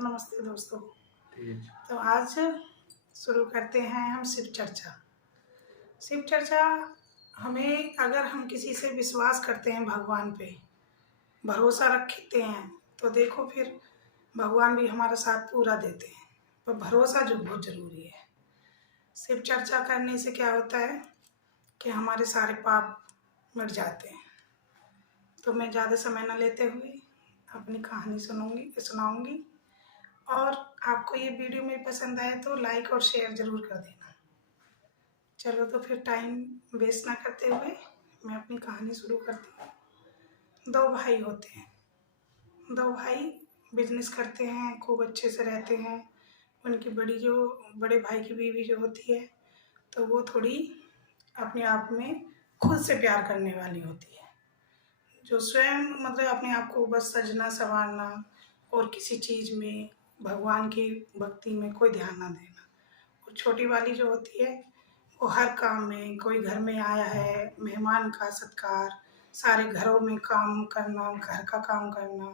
नमस्ते दोस्तों। तेज। तो आज शुरू करते हैं हम शिव चर्चा। शिव चर्चा हमें, अगर हम किसी से विश्वास करते हैं, भगवान पे भरोसा रखते हैं, तो देखो फिर भगवान भी हमारा साथ पूरा देते हैं। पर भरोसा जो बहुत ज़रूरी है। शिव चर्चा करने से क्या होता है कि हमारे सारे पाप मिट जाते हैं। तो मैं ज़्यादा समय न लेते हुए अपनी कहानी सुनाऊंगी। और आपको ये वीडियो मेरी पसंद आए तो लाइक और शेयर ज़रूर कर देना। चलो तो फिर टाइम वेस्ट ना करते हुए मैं अपनी कहानी शुरू करती हूँ। दो भाई होते हैं। दो भाई बिजनेस करते हैं, खूब अच्छे से रहते हैं। उनकी बड़े भाई की बीवी जो होती है, तो वो थोड़ी अपने आप में खुद से प्यार करने वाली होती है, जो स्वयं मतलब अपने आप को बस सजना संवारना और किसी चीज़ में भगवान की भक्ति में कोई ध्यान ना देना। और छोटी वाली जो होती है, वो हर काम में, कोई घर में आया है, मेहमान का सत्कार, सारे घरों में काम करना, घर का काम करना,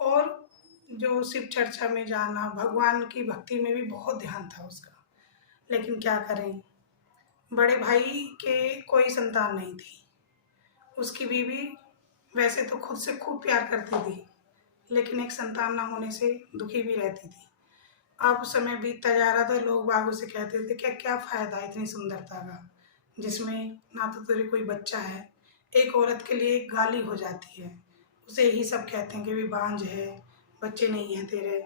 और जो शिव चर्चा में जाना, भगवान की भक्ति में भी बहुत ध्यान था उसका। लेकिन क्या करें, बड़े भाई के कोई संतान नहीं थी। उसकी बीवी वैसे तो खुद से खूब प्यार करती थी, लेकिन एक संतान ना होने से दुखी भी रहती थी। अब समय बीतता जा रहा था, लोग बाग उसे कहते थे क्या क्या फ़ायदा इतनी सुंदरता का, जिसमें ना तो तेरे कोई बच्चा है। एक औरत के लिए एक गाली हो जाती है, उसे यही सब कहते हैं कि भी बांझ है, बच्चे नहीं हैं तेरे,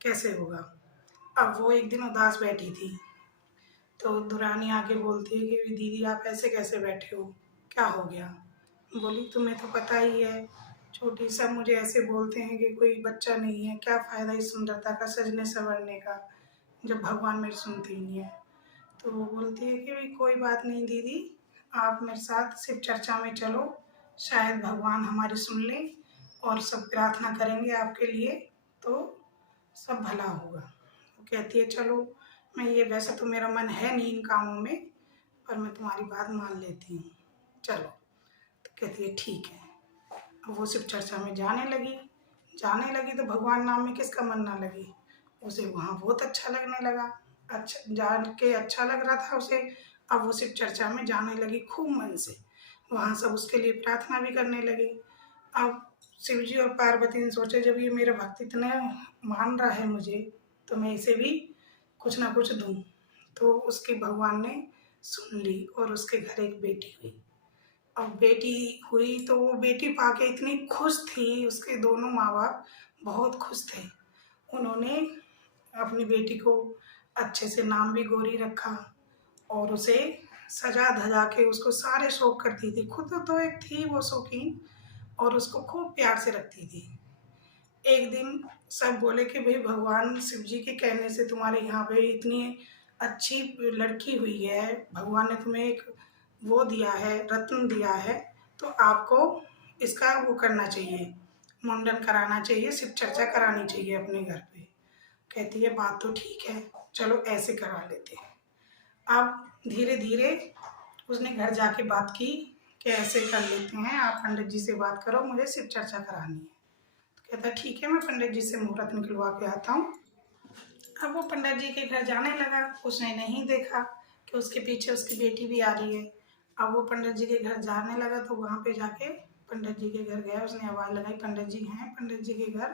कैसे होगा। अब वो एक दिन उदास बैठी थी, तो दुरानी आके बोलती है कि भी दीदी आप ऐसे कैसे बैठे हो, क्या हो गया। बोली तुम्हें तो पता ही है, छोटी सब मुझे ऐसे बोलते हैं कि कोई बच्चा नहीं है, क्या फ़ायदा इस सुंदरता का, सजने संवरने का, जब भगवान मेरी सुनते ही नहीं है। तो वो बोलती है कि भाई कोई बात नहीं दीदी, आप मेरे साथ शिव चर्चा में चलो, शायद भगवान हमारी सुन ले और सब प्रार्थना करेंगे आपके लिए, तो सब भला होगा। वो कहती है चलो, मैं ये वैसे तो मेरा मन है नहीं इन कामों में, पर मैं तुम्हारी बात मान लेती हूँ, चलो। तो कहती है ठीक है। अब वो शिव चर्चा में जाने लगी तो भगवान नाम में किसका मन ना लगे। उसे वहाँ बहुत अच्छा लगने लगा, अच्छा जान के अच्छा लग रहा था उसे। अब वो शिव चर्चा में जाने लगी खूब मन से, वहाँ सब उसके लिए प्रार्थना भी करने लगे। अब शिव जी और पार्वती ने सोचा जब ये मेरा भक्त इतना मान रहा है मुझे, तो मैं इसे भी कुछ ना कुछ दूँ। तो उसकी भगवान ने सुन ली और उसके घर एक बेटी हुई। अब बेटी हुई तो वो बेटी पाके इतनी खुश थी, उसके दोनों माँ बाप बहुत खुश थे। उन्होंने अपनी बेटी को अच्छे से नाम भी गौरी रखा और उसे सजा धजा के उसको सारे शौक करती थी। खुद तो एक थी वो शौकीन, और उसको खूब प्यार से रखती थी। एक दिन सब बोले कि भाई भगवान शिव जी के कहने से तुम्हारे यहाँ पे इतनी अच्छी लड़की हुई है, भगवान ने तुम्हें एक वो दिया है, रत्न दिया है, तो आपको इसका वो करना चाहिए, मुंडन कराना चाहिए, शिव चर्चा करानी चाहिए अपने घर पे। कहती है बात तो ठीक है, चलो ऐसे करा लेते हैं। अब धीरे धीरे उसने घर जाके बात की कि ऐसे कर लेते हैं, आप पंडित जी से बात करो, मुझे शिव चर्चा करानी है। तो कहता ठीक है, मैं पंडित जी से मुहूर्त निकलवा के आता हूँ। अब वो पंडित जी के घर जाने लगा, उसने नहीं देखा कि उसके पीछे उसकी बेटी भी आ रही है। अब वो पंडित जी के घर जाने लगा, तो वहाँ पे जाके पंडित जी के घर गया, उसने आवाज़ लगाई पंडित जी हैं पंडित जी के घर।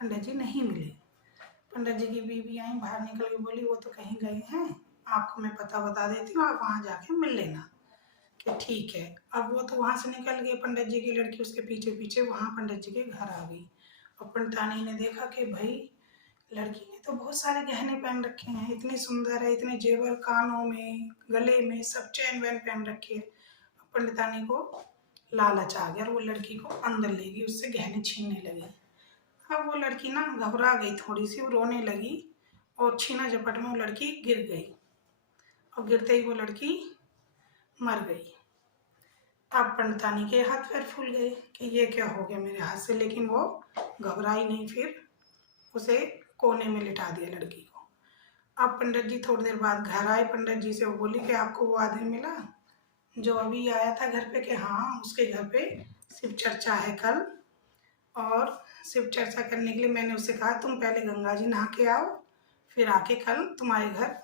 पंडित जी नहीं मिले। पंडित जी की बीवी आई, बाहर निकल के बोली वो तो कहीं गए हैं, आपको मैं पता बता देती हूँ, आप वहाँ जाके मिल लेना। कि ठीक है। अब वो तो वहाँ से निकल गए, पंडित जी की लड़की उसके पीछे पीछे वहाँ पंडित जी के घर आ गई। और पंडितानी ने देखा कि भाई लड़की ने तो बहुत सारे गहने पहन रखे हैं, इतनी सुंदर है, इतने जेवर कानों में गले में सब चैन वैन पहन रखी है। पंडितानी को लालच आ गया और वो लड़की को अंदर ले गई, उससे गहने छीनने लगी। अब वो लड़की ना घबरा गई थोड़ी सी, वो रोने लगी और छीना झपट में वो लड़की गिर गई, और गिरते ही वो लड़की मर गई। अब पंडितानी के हाथ पैर फूल गए कि ये क्या हो गया मेरे हाथ से, लेकिन वो घबराई नहीं, फिर उसे कोने में लिटा दिया लड़की को। अब पंडित जी थोड़ी देर बाद घर आए, पंडित जी से वो बोली कि आपको वो आदमी मिला जो अभी आया था घर पे, कि हाँ उसके घर पे शिव चर्चा है कल, और शिव चर्चा करने के लिए मैंने उससे कहा तुम पहले गंगा जी नहा के आओ, फिर आके कल तुम्हारे घर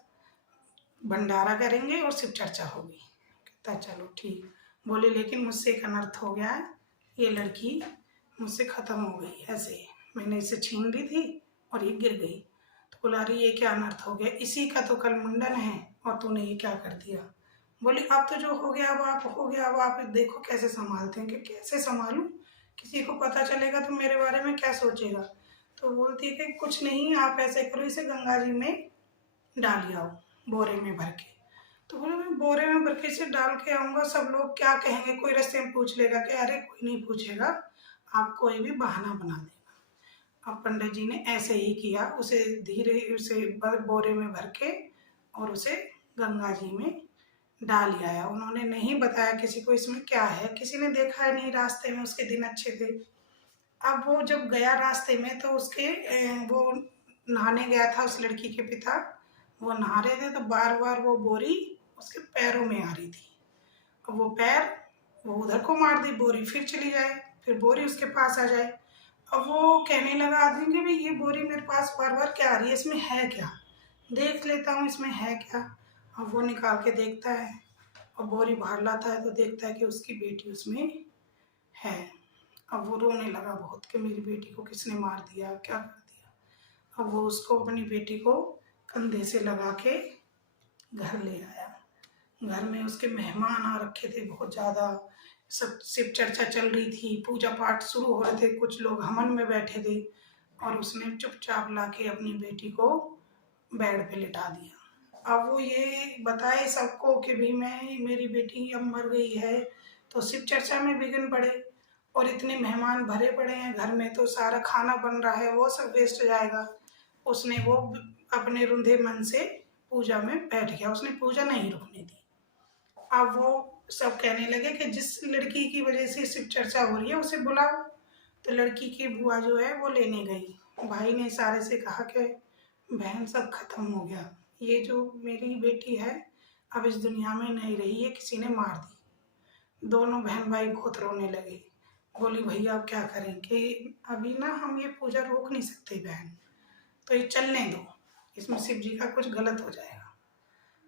भंडारा करेंगे और शिव चर्चा होगी। कहता चलो ठीक। बोले लेकिन मुझसे एक अनर्थ हो गया है, ये लड़की मुझसे ख़त्म हो गई, ऐसे मैंने इसे छीन ली थी और ये गिर गई। तो बोला अरे ये क्या अनर्थ हो गया, इसी का तो कल मुंडन है और तूने ये क्या कर दिया। बोली अब तो जो हो गया अब आप हो गया, अब आप देखो कैसे संभालते हैं। कि कैसे संभालूं, किसी को पता चलेगा तो मेरे बारे में क्या सोचेगा। तो बोलती है कि कुछ नहीं, आप ऐसे करो इसे गंगा जी में डाल आओ बोरे में भर के। तो बोले मैं बोरे में भर के इसे डाल के आऊँगा, सब लोग क्या कहेंगे, कोई रास्ते में पूछ लेगा कि अरे कोई नहीं पूछेगा, आप कोई भी बहाना बना देगा। अब पंडित जी ने ऐसे ही किया, उसे धीरे उसे बोरे में भर के और उसे गंगा जी में डाल आया। उन्होंने नहीं बताया किसी को इसमें क्या है, किसी ने देखा है नहीं, रास्ते में उसके दिन अच्छे थे। अब वो जब गया रास्ते में तो उसके वो नहाने गया था, उस लड़की के पिता वो नहा रहे थे, तो बार बार वो बोरी उसके पैरों में आ रही थी। अब वो पैर वो उधर को मार दी, बोरी फिर चली जाए, फिर बोरी उसके पास आ जाए। अब वो कहने लगा आदमी कि भाई ये बोरी मेरे पास बार बार क्या आ रही है, इसमें है क्या, देख लेता हूँ इसमें है क्या। अब वो निकाल के देखता है और बोरी बाहर लाता है तो देखता है कि उसकी बेटी उसमें है। अब वो रोने लगा बहुत कि मेरी बेटी को किसने मार दिया, क्या कर दिया। अब वो उसको अपनी बेटी को कंधे से लगा के घर ले आया। घर में उसके मेहमान आ रखे थे बहुत ज़्यादा, सब शिव चर्चा चल रही थी, पूजा पाठ शुरू हो रहे थे, कुछ लोग हवन में बैठे थे। और उसने चुपचाप लाके अपनी बेटी को बेड पे लिटा दिया। अब वो ये बताए सबको कि भी मैं मेरी बेटी अब मर गई है, तो शिव चर्चा में विघ्न पड़े और इतने मेहमान भरे पड़े हैं घर में, तो सारा खाना बन रहा है वो सब वेस्ट जाएगा। उसने वो अपने रुंधे मन से पूजा में बैठ गया, उसने पूजा नहीं रुकने दी। अब वो सब कहने लगे कि जिस लड़की की वजह से शिव चर्चा हो रही है उसे बुलाओ। तो लड़की की बुआ जो है वो लेने गई। भाई ने सारे से कहा कि बहन सब खत्म हो गया, ये जो मेरी बेटी है अब इस दुनिया में नहीं रही, ये किसी ने मार दी। दोनों बहन भाई बहुत रोने लगे। बोली भैया अब क्या करें कि अभी ना हम ये पूजा रोक नहीं सकते बहन, तो ये चलने दो, इसमें शिव जी का कुछ गलत हो जाएगा।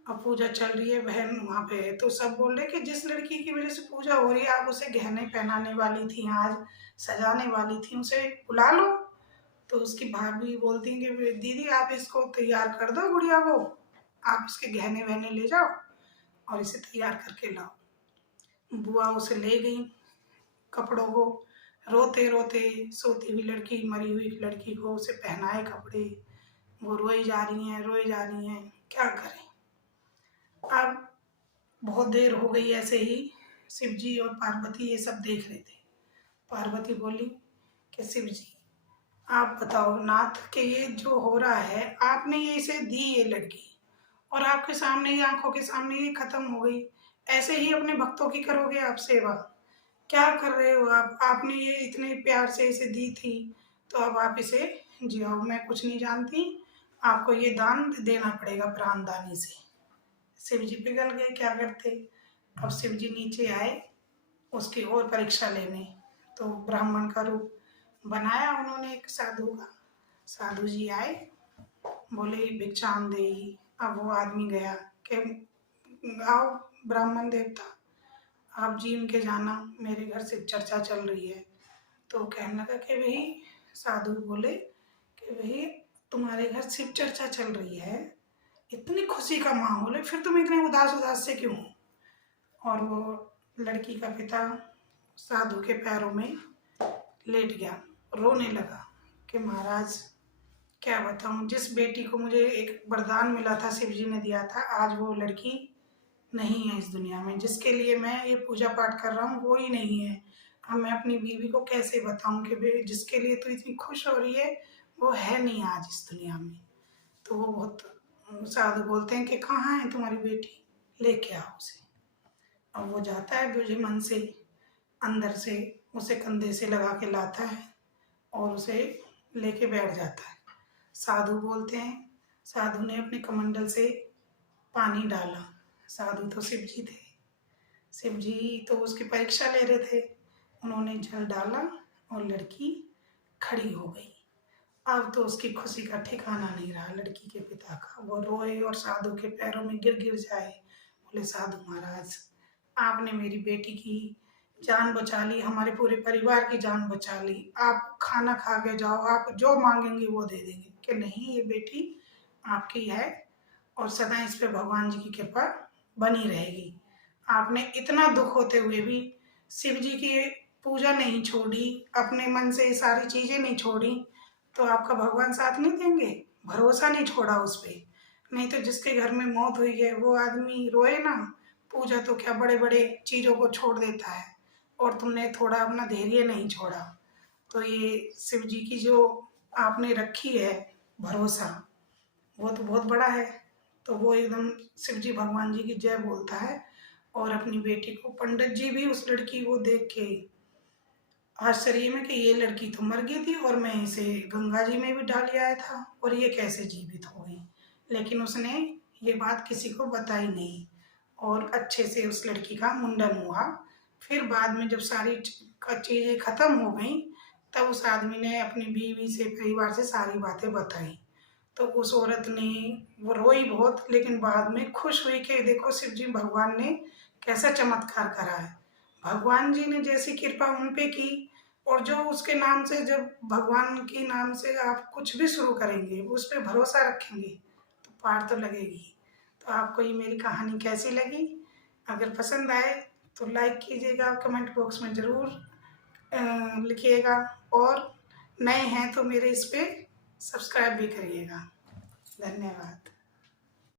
अब पूजा चल रही है, बहन वहाँ पे है, तो सब बोल रहे कि जिस लड़की की वजह से पूजा हो रही है आप उसे गहने पहनाने वाली थी, आज सजाने वाली थी, उसे बुला लो। तो उसकी भाभी बोलती हैं कि दीदी आप इसको तैयार कर दो गुड़िया को, आप इसके गहने वहने ले जाओ और इसे तैयार करके लाओ। बुआ उसे ले गई कपड़ों को, रोते रोते सोती हुई लड़की, मरी हुई लड़की को उसे पहनाए कपड़े, वो रोई जा रही हैं रोई जा रही हैं, क्या करें। अब बहुत देर हो गई ऐसे ही, शिव जी और पार्वती ये सब देख रहे थे। पार्वती बोली कि शिव जी आप बताओ नाथ कि ये जो हो रहा है, आपने ये इसे दी ये लड़की और आपके सामने ही आंखों के सामने ही खत्म हो गई, ऐसे ही अपने भक्तों की करोगे आप सेवा, क्या कर रहे हो आप, आपने ये इतने प्यार से इसे दी थी तो अब आप इसे जियाओ, मैं कुछ नहीं जानती, आपको ये दान देना पड़ेगा प्राण दानी से। शिव जी पिघल गए, क्या करते। अब शिव जी नीचे आए उसकी और परीक्षा लेने, तो ब्राह्मण का रूप बनाया उन्होंने एक साधु का। साधु जी आए, बोले भिक्षाम देही। अब वो आदमी गया कि आओ ब्राह्मण देवता आप जीम के जाना, मेरे घर से चर्चा चल रही है। तो कहने लगा कि भाई, साधु बोले कि भाई तुम्हारे घर शिव चर्चा चल रही है, इतनी खुशी का माहौल है, फिर तुम इतने उदास उदास से क्यों हो। और वो लड़की का पिता साधु के पैरों में लेट गया, रोने लगा कि महाराज क्या बताऊं, जिस बेटी को मुझे एक वरदान मिला था शिव जी ने दिया था, आज वो लड़की नहीं है इस दुनिया में, जिसके लिए मैं ये पूजा पाठ कर रहा हूँ वो ही नहीं है। अब मैं अपनी बीवी को कैसे बताऊं कि जिसके लिए तो इतनी खुश हो रही है वो है नहीं आज इस दुनिया में। तो वो बहुत साधु बोलते हैं कि कहाँ है तुम्हारी बेटी, लेके आओ उसे। अब वो जाता है बुझे मन से, अंदर से उसे कंधे से लगा के लाता है और उसे लेके बैठ जाता है। साधु बोलते हैं, साधु ने अपने कमंडल से पानी डाला, साधु तो शिव जी थे, शिव जी तो उसकी परीक्षा ले रहे थे, उन्होंने जल डाला और लड़की खड़ी हो गई। अब तो उसकी खुशी का ठिकाना नहीं रहा लड़की के पिता का। वो रोए और साधु के पैरों में गिर गिर जाए। बोले, साधु महाराज, आपने मेरी बेटी की जान बचा ली, हमारे पूरे परिवार की जान बचा ली। आप खाना खा के जाओ, आप जो मांगेंगे वो दे देंगे। कि नहीं, ये बेटी आपकी है और सदा इस पे भगवान जी की कृपा बनी रहेगी। आपने इतना दुख होते हुए भी शिव जी की पूजा नहीं छोड़ी, अपने मन से ये सारी चीज़ें नहीं छोड़ी, तो आपका भगवान साथ नहीं देंगे? भरोसा नहीं छोड़ा उस पे। नहीं तो जिसके घर में मौत हुई है वो आदमी रोए ना, पूजा तो क्या बड़े बड़े चीज़ों को छोड़ देता है, और तुमने थोड़ा अपना धैर्य नहीं छोड़ा। तो ये शिव जी की जो आपने रखी है भरोसा, वो तो बहुत बड़ा है। तो वो एकदम शिव जी भगवान जी की जय बोलता है। और अपनी बेटी को पंडित जी भी उस लड़की को देख के आश्चर्य में कि ये लड़की तो मर गई थी और मैं इसे गंगा जी में भी डाल आया था और ये कैसे जीवित हो गई। लेकिन उसने ये बात किसी को बताई नहीं और अच्छे से उस लड़की का मुंडन हुआ। फिर बाद में जब सारी चीज़ें ख़त्म हो गई, तब उस आदमी ने अपनी बीवी से, परिवार से सारी बातें बताई। तो उस औरत ने, वो रोई बहुत, लेकिन बाद में खुश हुई कि देखो शिव जी भगवान ने कैसा चमत्कार करा है। भगवान जी ने जैसी कृपा उन पे की, और जो उसके नाम से, जब भगवान के नाम से आप कुछ भी शुरू करेंगे, उस पर भरोसा रखेंगे, तो पार तो लगेगी। तो आपको ये मेरी कहानी कैसी लगी? अगर पसंद आए तो लाइक कीजिएगा, कमेंट बॉक्स में ज़रूर लिखिएगा, और नए हैं तो मेरे इस पे सब्सक्राइब भी करिएगा। धन्यवाद।